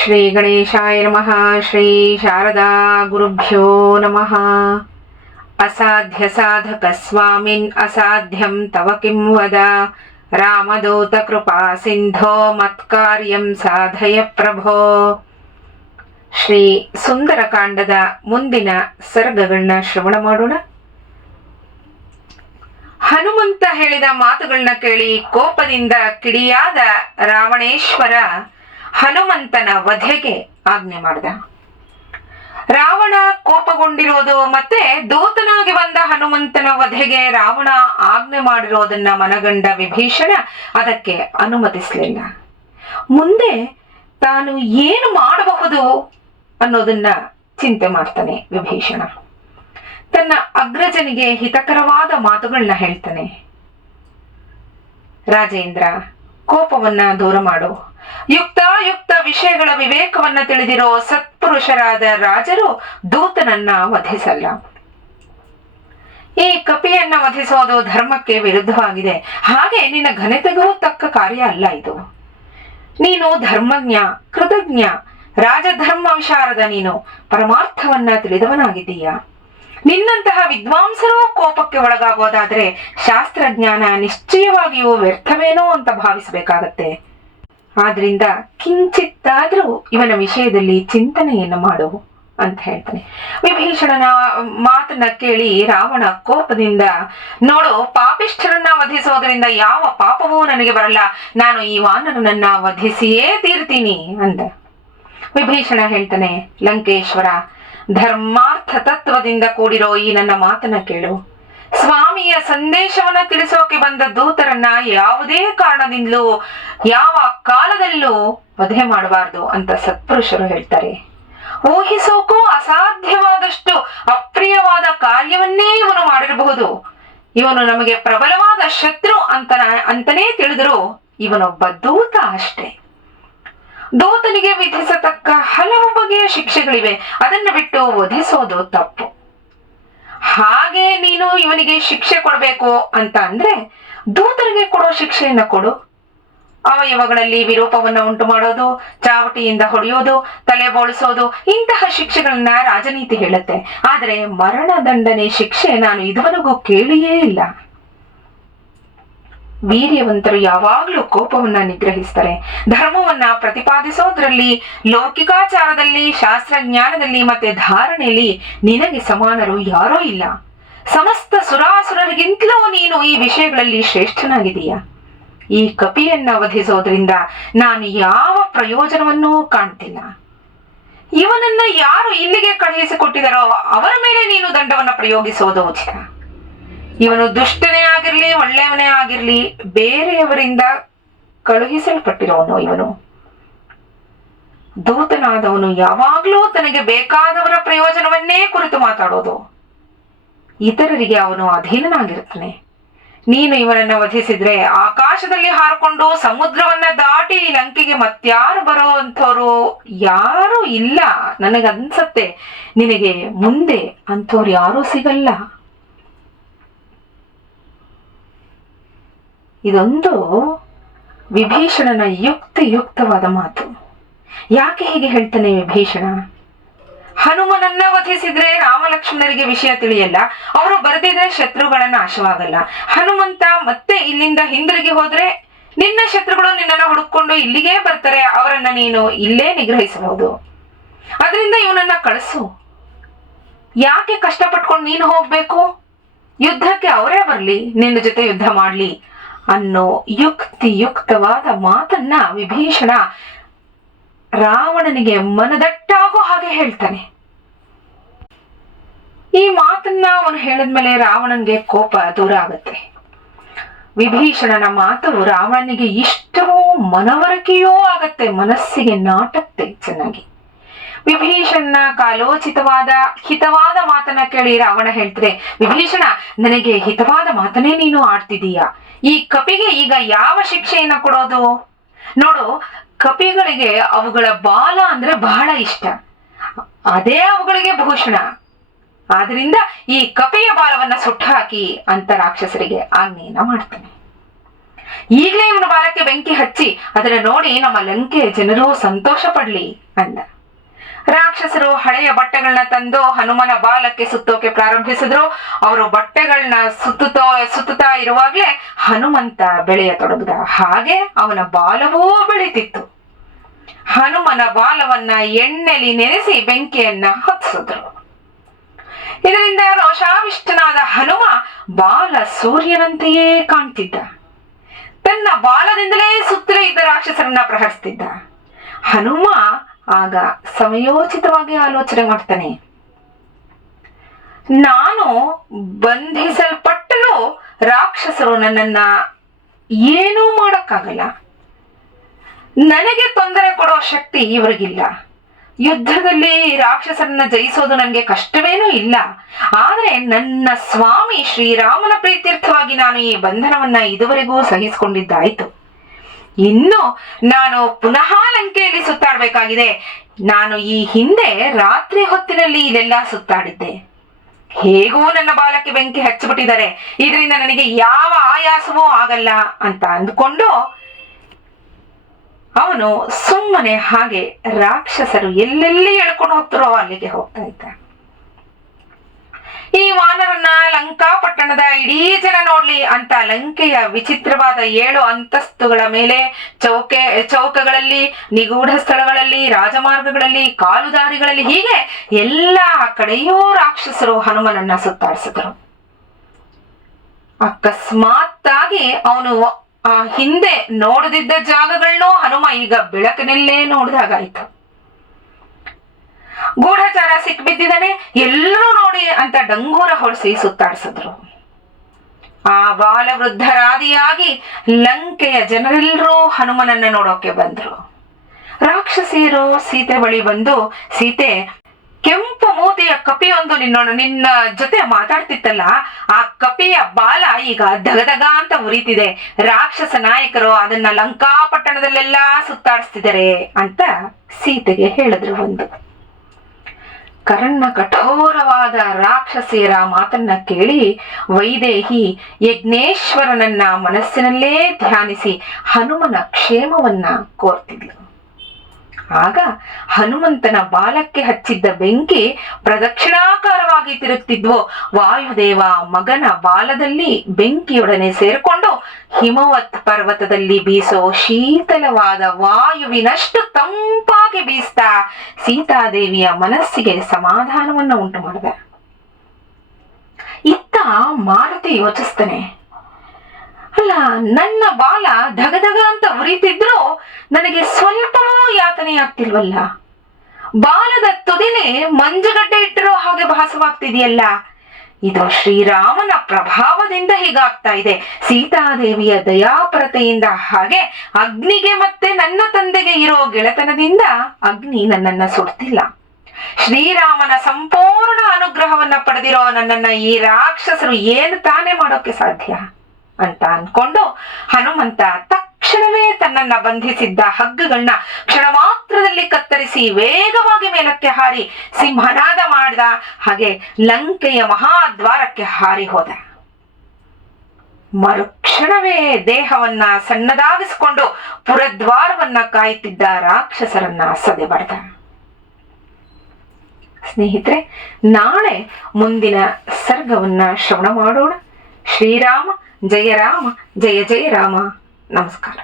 ಶ್ರೀ ಗಣೇಶಾಯ ನಮಃ. ಶ್ರೀ ಶಾರದಾ ಗುರುಭ್ಯೋ ನಮಃ. ಅಸಾಧ್ಯ ಸಾಧಕ ಸ್ವಾಮಿನ್ ಅಸಾಧ್ಯಂ ತವ ಕಿಂ ವದ. ರಾಮದೂತ ಕೃಪಾ ಸಿಂಧೋ ಮತ್ಕಾರ್ಯಂ ಸಾಧಯ ಪ್ರಭೋ. ಶ್ರೀ ಸುಂದರಕಾಂಡದ ಮುಂದಿನ ಸರ್ಗಗಳನ್ನ ಶ್ರವಣ ಮಾಡೋಣ. ಹನುಮಂತ ಹೇಳಿದ ಮಾತುಗಳನ್ನ ಕೇಳಿ ಕೋಪದಿಂದ ಕಿಡಿಯಾದ ರಾವಣೇಶ್ವರ ಹನುಮಂತನ ವಧೆಗೆ ಆಜ್ಞೆ ಮಾಡಿದ. ರಾವಣ ಕೋಪಗೊಂಡಿರೋದು ಮತ್ತೆ ದೂತನಾಗಿ ಬಂದ ಹನುಮಂತನ ವಧೆಗೆ ರಾವಣ ಆಜ್ಞೆ ಮಾಡಿರೋದನ್ನ ಮನಗಂಡ ವಿಭೀಷಣ ಅದಕ್ಕೆ ಅನುಮತಿಸಲಿಲ್ಲ. ಮುಂದೆ ತಾನು ಏನು ಮಾಡಬಹುದು ಅನ್ನೋದನ್ನ ಚಿಂತೆ ಮಾಡ್ತಾನೆ ವಿಭೀಷಣ. ತನ್ನ ಅಗ್ರಜನಿಗೆ ಹಿತಕರವಾದ ಮಾತುಗಳನ್ನ ಹೇಳ್ತಾನೆ. ರಾಜೇಂದ್ರ, ಕೋಪವನ್ನ ದೂರ ಮಾಡು. ಯುಕ್ತಾಯುಕ್ತ ವಿಷಯಗಳ ವಿವೇಕವನ್ನ ತಿಳಿದಿರೋ ಸತ್ಪುರುಷರಾದ ರಾಜರು ದೂತನನ್ನ ವಧಿಸಲ್ಲ. ಈ ಕಪಿಯನ್ನ ವಧಿಸೋದು ಧರ್ಮಕ್ಕೆ ವಿರುದ್ಧವಾಗಿದೆ. ಹಾಗೆ ನಿನ್ನ ಘನತೆಗೂ ತಕ್ಕ ಕಾರ್ಯ ಅಲ್ಲ ಇದು. ನೀನು ಧರ್ಮಜ್ಞ, ಕೃತಜ್ಞ, ರಾಜಧರ್ಮ ವಿಶಾರದ, ನೀನು ಪರಮಾರ್ಥವನ್ನ ತಿಳಿದವನಾಗಿದ್ದೀಯ. ನಿನ್ನಂತಹ ವಿದ್ವಾಂಸರು ಕೋಪಕ್ಕೆ ಒಳಗಾಗೋದಾದ್ರೆ ಶಾಸ್ತ್ರಜ್ಞಾನ ನಿಶ್ಚಯವಾಗಿಯೂ ವ್ಯರ್ಥವೇನೋ ಅಂತ ಭಾವಿಸಬೇಕಾಗತ್ತೆ. ಆದ್ರಿಂದ ಕಿಂಚಿತ್ತಾದ್ರೂ ಇವನ ವಿಷಯದಲ್ಲಿ ಚಿಂತನೆಯನ್ನು ಮಾಡು ಅಂತ ಹೇಳ್ತಾನೆ. ವಿಭೀಷಣನ ಮಾತನ್ನ ಕೇಳಿ ರಾವಣ ಕೋಪದಿಂದ, ನೋಡು, ಪಾಪಿಷ್ಠರನ್ನ ವಧಿಸೋದ್ರಿಂದ ಯಾವ ಪಾಪವೂ ನನಗೆ ಬರಲ್ಲ. ನಾನು ಈ ವಾನರನನ್ನ ವಧಿಸಿಯೇ ತೀರ್ತೀನಿ ಅಂದ. ವಿಭೀಷಣ ಹೇಳ್ತಾನೆ, ಲಂಕೇಶ್ವರ, ಧರ್ಮಾರ್ಥ ತತ್ವದಿಂದ ಕೂಡಿರೋ ಈ ನನ್ನ ಮಾತನ್ನ ಕೇಳು. ಸ್ವಾಮಿಯ ಸಂದೇಶವನ್ನ ತಿಳಿಸೋಕೆ ಬಂದ ದೂತರನ್ನ ಯಾವುದೇ ಕಾರಣದಿಂದಲೂ ಯಾವ ಕಾಲದಲ್ಲೂ ವಧೆ ಮಾಡಬಾರ್ದು ಅಂತ ಸತ್ಪುರುಷರು ಹೇಳ್ತಾರೆ. ಊಹಿಸೋಕೂ ಅಸಾಧ್ಯವಾದಷ್ಟು ಅಪ್ರಿಯವಾದ ಕಾರ್ಯವನ್ನೇ ಇವನು ಮಾಡಿರಬಹುದು. ಇವನು ನಮಗೆ ಪ್ರಬಲವಾದ ಶತ್ರು ಅಂತನೇ ತಿಳಿದರೂ ಇವನೊಬ್ಬ ದೂತ ಅಷ್ಟೇ. ದೂತನಿಗೆ ವಿಧಿಸತಕ್ಕ ಹಲವು ಬಗೆಯ ಶಿಕ್ಷೆಗಳಿವೆ. ಅದನ್ನು ಬಿಟ್ಟು ವಧಿಸೋದು ತಪ್ಪು. ಹಾಗೆ ನೀನು ಇವನಿಗೆ ಶಿಕ್ಷೆ ಕೊಡಬೇಕು ಅಂತ ಅಂದ್ರೆ ದೂತರಿಗೆ ಕೊಡೋ ಶಿಕ್ಷೆಯನ್ನ ಕೊಡು. ಅವಯವಗಳಲ್ಲಿ ವಿರೂಪವನ್ನ ಉಂಟು ಮಾಡೋದು, ಚಾವಟಿಯಿಂದ ಹೊಡೆಯೋದು, ತಲೆ ಬೋಳಿಸೋದು, ಇಂತಹ ಶಿಕ್ಷೆಗಳನ್ನ ರಾಜನೀತಿ ಹೇಳುತ್ತೆ. ಆದರೆ ಮರಣದಂಡನೆ ಶಿಕ್ಷೆ ನಾನು ಇದುವರೆಗೂ ಕೇಳಿಯೇ ಇಲ್ಲ. ವೀರ್ಯವಂತರು ಯಾವಾಗ್ಲೂ ಕೋಪವನ್ನ ನಿಗ್ರಹಿಸ್ತಾರೆ. ಧರ್ಮವನ್ನ ಪ್ರತಿಪಾದಿಸೋದ್ರಲ್ಲಿ, ಲೌಕಿಕಾಚಾರದಲ್ಲಿ, ಶಾಸ್ತ್ರಜ್ಞಾನದಲ್ಲಿ ಮತ್ತೆ ಧಾರಣೆಯಲ್ಲಿ ನಿನಗೆ ಸಮಾನರು ಯಾರೂ ಇಲ್ಲ. ಸಮಸ್ತ ಸುರಾಸುರರಿಗಿಂತಲೂ ನೀನು ಈ ವಿಷಯಗಳಲ್ಲಿ ಶ್ರೇಷ್ಠನಾಗಿದೀಯ. ಈ ಕಪಿಯನ್ನ ವಧಿಸೋದ್ರಿಂದ ನಾನು ಯಾವ ಪ್ರಯೋಜನವನ್ನೂ ಕಾಣ್ತಿಲ್ಲ. ಇವನನ್ನ ಯಾರು ಇಲ್ಲಿಗೆ ಕಳುಹಿಸಿಕೊಟ್ಟಿದಾರೋ ಅವರ ಮೇಲೆ ನೀನು ದಂಡವನ್ನ ಪ್ರಯೋಗಿಸೋದು ಉಚಿತ. ಇವನು ದುಷ್ಟನೇ ಆಗಿರ್ಲಿ, ಒಳ್ಳೆಯವನೇ ಆಗಿರ್ಲಿ, ಬೇರೆಯವರಿಂದ ಕಳುಹಿಸಲ್ಪಟ್ಟಿರೋನು. ಇವನು ದೂತನಾದವನು ಯಾವಾಗ್ಲೂ ತನಗೆ ಬೇಕಾದವರ ಪ್ರಯೋಜನವನ್ನೇ ಕುರಿತು ಮಾತಾಡೋದು. ಇತರರಿಗೆ ಅವನು ಅಧೀನನಾಗಿರ್ತಾನೆ. ನೀನು ಇವನನ್ನ ವಧಿಸಿದ್ರೆ ಆಕಾಶದಲ್ಲಿ ಹಾರಿಕೊಂಡು ಸಮುದ್ರವನ್ನ ದಾಟಿ ಲಂಕೆಗೆ ಮತ್ಯಾರು ಬರೋ ಅಂಥವ್ರು ಯಾರೂ ಇಲ್ಲ. ನನಗನ್ಸತ್ತೆ ನಿನಗೆ ಮುಂದೆ ಅಂಥವ್ರು ಯಾರೂ ಸಿಗಲ್ಲ. ಇದೊಂದು ವಿಭೀಷಣನ ಯುಕ್ತವಾದ ಮಾತು. ಯಾಕೆ ಹೀಗೆ ಹೇಳ್ತಾನೆ ವಿಭೀಷಣ? ಹನುಮನನ್ನ ವಧಿಸಿದ್ರೆ ರಾಮಲಕ್ಷ್ಮಣರಿಗೆ ವಿಷಯ ತಿಳಿಯಲ್ಲ, ಅವರು ಬರೆದಿದ್ರೆ ಶತ್ರುಗಳ ನಾಶವಾಗಲ್ಲ. ಹನುಮಂತ ಮತ್ತೆ ಇಲ್ಲಿಂದ ಹಿಂದಿರುಗಿ ಹೋದ್ರೆ ನಿನ್ನ ಶತ್ರುಗಳು ನಿನ್ನನ್ನು ಹುಡುಕೊಂಡು ಇಲ್ಲಿಗೆ ಬರ್ತಾರೆ. ಅವರನ್ನ ನೀನು ಇಲ್ಲೇ ನಿಗ್ರಹಿಸಬಹುದು. ಅದರಿಂದ ಇವನನ್ನ ಕಳಿಸು. ಯಾಕೆ ಕಷ್ಟಪಟ್ಕೊಂಡು ನೀನು ಹೋಗ್ಬೇಕು? ಯುದ್ಧಕ್ಕೆ ಅವರೇ ಬರ್ಲಿ, ನಿನ್ನ ಜೊತೆ ಯುದ್ಧ ಮಾಡ್ಲಿ ಅನ್ನೋ ಯುಕ್ತವಾದ ಮಾತನ್ನ ವಿಭೀಷಣ ರಾವಣನಿಗೆ ಮನದಟ್ಟಾಗೋ ಹಾಗೆ ಹೇಳ್ತಾನೆ. ಈ ಮಾತನ್ನ ಅವನು ಹೇಳಿದ್ಮೇಲೆ ರಾವಣನಿಗೆ ಕೋಪ ದೂರ ಆಗತ್ತೆ. ವಿಭೀಷಣನ ಮಾತು ರಾವಣನಿಗೆ ಇಷ್ಟವೋ ಮನವರಿಕೆಯೋ ಆಗತ್ತೆ, ಮನಸ್ಸಿಗೆ ನಾಟತ್ತೆ ಚೆನ್ನಾಗಿ. ವಿಭೀಷಣನ ಕಾಲೋಚಿತವಾದ ಹಿತವಾದ ಮಾತನ್ನ ಕೇಳಿ ರಾವಣ ಹೇಳ್ತಾರೆ, ವಿಭೀಷಣ, ನನಗೆ ಹಿತವಾದ ಮಾತನ್ನೇ ನೀನು ಆಡ್ತಿದೀಯ. ಈ ಕಪಿಗೆ ಈಗ ಯಾವ ಶಿಕ್ಷೆಯನ್ನ ಕೊಡೋದು? ನೋಡು, ಕಪಿಗಳಿಗೆ ಅವುಗಳ ಬಾಲ ಅಂದ್ರೆ ಬಹಳ ಇಷ್ಟ. ಅದೇ ಅವುಗಳಿಗೆ ಭೂಷಣ. ಆದ್ರಿಂದ ಈ ಕಪಿಯ ಬಾಲವನ್ನ ಸುಟ್ಟು ಹಾಕಿ ಅಂತ ರಾಕ್ಷಸರಿಗೆ ಆಜ್ಞೆಯನ್ನ ಮಾಡ್ತಾನೆ. ಈಗಲೇ ಇವನ ಬಾಲಕ್ಕೆ ಬೆಂಕಿ ಹಚ್ಚಿ ಅದನ್ನ ನೋಡಿ ನಮ್ಮ ಲಂಕೆಯ ಜನರು ಸಂತೋಷ ಪಡ್ಲಿ ಅಂದ. ರಾಕ್ಷಸರು ಹಳೆಯ ಬಟ್ಟೆಗಳನ್ನ ತಂದು ಹನುಮನ ಬಾಲಕ್ಕೆ ಸುತ್ತೋಕೆ ಪ್ರಾರಂಭಿಸಿದ್ರು. ಅವರು ಬಟ್ಟೆಗಳನ್ನ ಸುತ್ತುತ್ತಾ ಇರುವಾಗ್ಲೇ ಹನುಮಂತ ಬೆಳೆಯತೊಡಗಿದ. ಹಾಗೆ ಅವನ ಬಾಲವೂ ಬೆಳೀತಿತ್ತು. ಹನುಮನ ಬಾಲವನ್ನ ಎಣ್ಣೆಲಿ ನೆನೆಸಿ ಬೆಂಕಿಯನ್ನ ಹತ್ತಿಸಿದ್ರು. ಇದರಿಂದ ರೋಷಾವಿಷ್ಟನಾದ ಹನುಮ ಬಾಲ ಸೂರ್ಯನಂತೆಯೇ ಕಾಣ್ತಿದ್ದ. ತನ್ನ ಬಾಲದಿಂದಲೇ ಸುತ್ತಲೇ ಇದ್ದ ರಾಕ್ಷಸರನ್ನ ಪ್ರಹರಿಸ್ತಿದ್ದ. ಹನುಮ ಆಗ ಸಮಯೋಚಿತವಾಗಿ ಆಲೋಚನೆ ಮಾಡ್ತಾನೆ. ನಾನು ಬಂಧಿಸಲ್ಪಟ್ಟರೂ ರಾಕ್ಷಸರು ನನ್ನನ್ನ ಏನೂ ಮಾಡಕ್ಕಾಗಲ್ಲ. ನನಗೆ ತೊಂದರೆ ಕೊಡೋ ಶಕ್ತಿ ಇವರಿಗಿಲ್ಲ. ಯುದ್ಧದಲ್ಲಿ ರಾಕ್ಷಸರನ್ನ ಜಯಿಸೋದು ನನಗೆ ಕಷ್ಟವೇನೂ ಇಲ್ಲ. ಆದ್ರೆ ನನ್ನ ಸ್ವಾಮಿ ಶ್ರೀರಾಮನ ಪ್ರೀತ್ಯರ್ಥವಾಗಿ ನಾನು ಈ ಬಂಧನವನ್ನ ಇದುವರೆಗೂ ಸಹಿಸಿಕೊಂಡಿದ್ದಾಯ್ತು. ಇನ್ನು ನಾನು ಪುನಃ ಲಂಕೆಯಲ್ಲಿ ಸುತ್ತಾಡಬೇಕಾಗಿದೆ. ನಾನು ಈ ಹಿಂದೆ ರಾತ್ರಿ ಹೊತ್ತಿನಲ್ಲಿ ಇಲ್ಲೆಲ್ಲ ಸುತ್ತಾಡಿದ್ದೆ. ಹೇಗೂ ನನ್ನ ಬಾಲಕ್ಕೆ ಬೆಂಕಿ ಹಚ್ಚಿಬಿಟ್ಟಿದ್ದಾರೆ, ಇದರಿಂದ ನನಗೆ ಯಾವ ಆಯಾಸವೂ ಆಗಲ್ಲ ಅಂತ ಅಂದ್ಕೊಂಡು ಅವನು ಸುಮ್ಮನೆ ಹಾಗೆ ರಾಕ್ಷಸರು ಎಲ್ಲೆಲ್ಲಿ ಎಳ್ಕೊಂಡು ಹೋಗ್ತಾರೋ ಅಲ್ಲಿಗೆ ಹೋಗ್ತಾ ಇದ್ದ. ಈ ವಾನರನ್ನ ಲಂಕಾಪಟ್ಟಣದ ಇಡೀ ಜನ ನೋಡ್ಲಿ ಅಂತ ಲಂಕೆಯ ವಿಚಿತ್ರವಾದ 7 ಅಂತಸ್ತುಗಳ ಮೇಲೆ, ಚೌಕಗಳಲ್ಲಿ, ನಿಗೂಢ ಸ್ಥಳಗಳಲ್ಲಿ, ರಾಜಮಾರ್ಗಗಳಲ್ಲಿ, ಕಾಲುದಾರಿಗಳಲ್ಲಿ, ಹೀಗೆ ಎಲ್ಲ ಕಡೆಯೂ ರಾಕ್ಷಸರು ಹನುಮನನ್ನ ಸುತ್ತಾಡಿಸಿದ್ರು. ಅಕಸ್ಮಾತ್ತಾಗಿ ಅವನು ಆ ಹಿಂದೆ ನೋಡದಿದ್ದ ಜಾಗಗಳನ್ನೂ ಹನುಮ ಈಗ ಬೆಳಕಿನಲ್ಲೇ ನೋಡಿದಾಗಾಯ್ತು. ಗೂಢಚಾರ ಸಿಕ್ಬಿದ್ದಿದ್ದಾನೆ, ಎಲ್ಲರೂ ನೋಡಿ ಅಂತ ಡಂಗೂರ ಹೊಡಿಸಿ ಸುತ್ತಾಡಿಸಿದ್ರು. ಆ ಬಾಲವೃದ್ಧರಾದಿಯಾಗಿ ಲಂಕೆಯ ಜನರೆಲ್ಲರೂ ಹನುಮನನ್ನ ನೋಡೋಕೆ ಬಂದ್ರು. ರಾಕ್ಷಸಿಯರು ಸೀತೆ ಬಳಿ ಬಂದು, ಸೀತೆ, ಕೆಂಪು ಮೂತಿಯ ಕಪಿಯೊಂದು ನಿನ್ನ ಜೊತೆ ಮಾತಾಡ್ತಿತ್ತಲ್ಲ, ಆ ಕಪಿಯ ಬಾಲ ಈಗ ದಗದಗ ಅಂತ ಉರಿತಿದೆ. ರಾಕ್ಷಸ ನಾಯಕರು ಅದನ್ನ ಲಂಕಾಪಟ್ಟಣದಲ್ಲೆಲ್ಲ ಸುತ್ತಾಡಿಸ್ತಿದ್ದಾರೆ ಅಂತ ಸೀತೆಗೆ ಹೇಳಿದ್ರು. ಒಂದು ಕರ್ಣ ಕಠೋರವಾದ ರಾಕ್ಷಸಿಯರ ಮಾತನ್ನ ಕೇಳಿ ವೈದೇಹಿ ಯಜ್ಞೇಶ್ವರನನ್ನ ಮನಸ್ಸಿನಲ್ಲೇ ಧ್ಯಾನಿಸಿ ಹನುಮನ ಕ್ಷೇಮವನ್ನ ಕೋರ್ತಿದ್ಲು. ಆಗ ಹನುಮಂತನ ಬಾಲಕ್ಕೆ ಹಚ್ಚಿದ್ದ ಬೆಂಕಿ ಪ್ರದಕ್ಷಿಣಾಕಾರವಾಗಿ ತಿರುಗ್ತಿದ್ವು. ವಾಯುದೇವ ಮಗನ ಬಾಲದಲ್ಲಿ ಬೆಂಕಿಯೊಡನೆ ಸೇರಿಕೊಂಡು ಹಿಮವತ್ ಪರ್ವತದಲ್ಲಿ ಬೀಸೋ ಶೀತಲವಾದ ವಾಯುವಿನಷ್ಟು ತಂಪಾಗಿ ಬೀಸ್ತಾ ಸೀತಾದೇವಿಯ ಮನಸ್ಸಿಗೆ ಸಮಾಧಾನವನ್ನ ಉಂಟು ಮಾಡಿದ. ಇತ್ತ ಮಾರುತಿ ಯೋಚಿಸ್ತಾನೆ, ಅಲ್ಲ, ನನ್ನ ಬಾಲ ಧಗಧಗ ಅಂತ ಉರಿತಿದ್ರು ನನಗೆ ಸ್ವಲ್ಪವೂ ಯಾತನೆ ಆಗ್ತಿಲ್ವಲ್ಲ. ಬಾಲದ ತುದಿನೇ ಮಂಜುಗಡ್ಡೆ ಇಟ್ಟಿರೋ ಹಾಗೆ ಭಾಸವಾಗ್ತಿದೆಯಲ್ಲ. ಇದು ಶ್ರೀರಾಮನ ಪ್ರಭಾವದಿಂದ ಹೀಗಾಗ್ತಾ ಇದೆ. ಸೀತಾದೇವಿಯ ದಯಾಪರತೆಯಿಂದ, ಹಾಗೆ ಅಗ್ನಿಗೆ ಮತ್ತೆ ನನ್ನ ತಂದೆಗೆ ಇರೋ ಗೆಳೆತನದಿಂದ ಅಗ್ನಿ ನನ್ನನ್ನ ಸುಡ್ತಿಲ್ಲ. ಶ್ರೀರಾಮನ ಸಂಪೂರ್ಣ ಅನುಗ್ರಹವನ್ನ ಪಡೆದಿರೋ ನನ್ನನ್ನ ಈ ರಾಕ್ಷಸರು ಏನು ತಾನೇ ಮಾಡೋಕೆ ಸಾಧ್ಯ ಅಂತ ಅನ್ಕೊಂಡು ಹನುಮಂತ ತಕ್ಷಣವೇ ತನ್ನನ್ನ ಬಂಧಿಸಿದ್ದ ಹಗ್ಗಗಳನ್ನ ಕ್ಷಣ ಮಾತ್ರದಲ್ಲಿ ಕತ್ತರಿಸಿ ವೇಗವಾಗಿ ಮೇಲಕ್ಕೆ ಹಾರಿ ಸಿಂಹನಾದ ಮಾಡಿದ. ಹಾಗೆ ಲಂಕೆಯ ಮಹಾದ್ವಾರಕ್ಕೆ ಹಾರಿ ಹೋದ. ಮರುಕ್ಷಣವೇ ದೇಹವನ್ನ ಸಣ್ಣದಾಗಿಸಿಕೊಂಡು ಪುರದ್ವಾರವನ್ನ ಕಾಯುತ್ತಿದ್ದ ರಾಕ್ಷಸರನ್ನ ಸದೆಬಡ್ದ. ಸ್ನೇಹಿತರೆ, ನಾಳೆ ಮುಂದಿನ ಸರ್ಗವನ್ನ ಶ್ರವಣ ಮಾಡೋಣ. ಶ್ರೀರಾಮ ಜಯ ರಾಮ, ಜಯ ಜಯ ರಾಮ. ನಮಸ್ಕಾರ.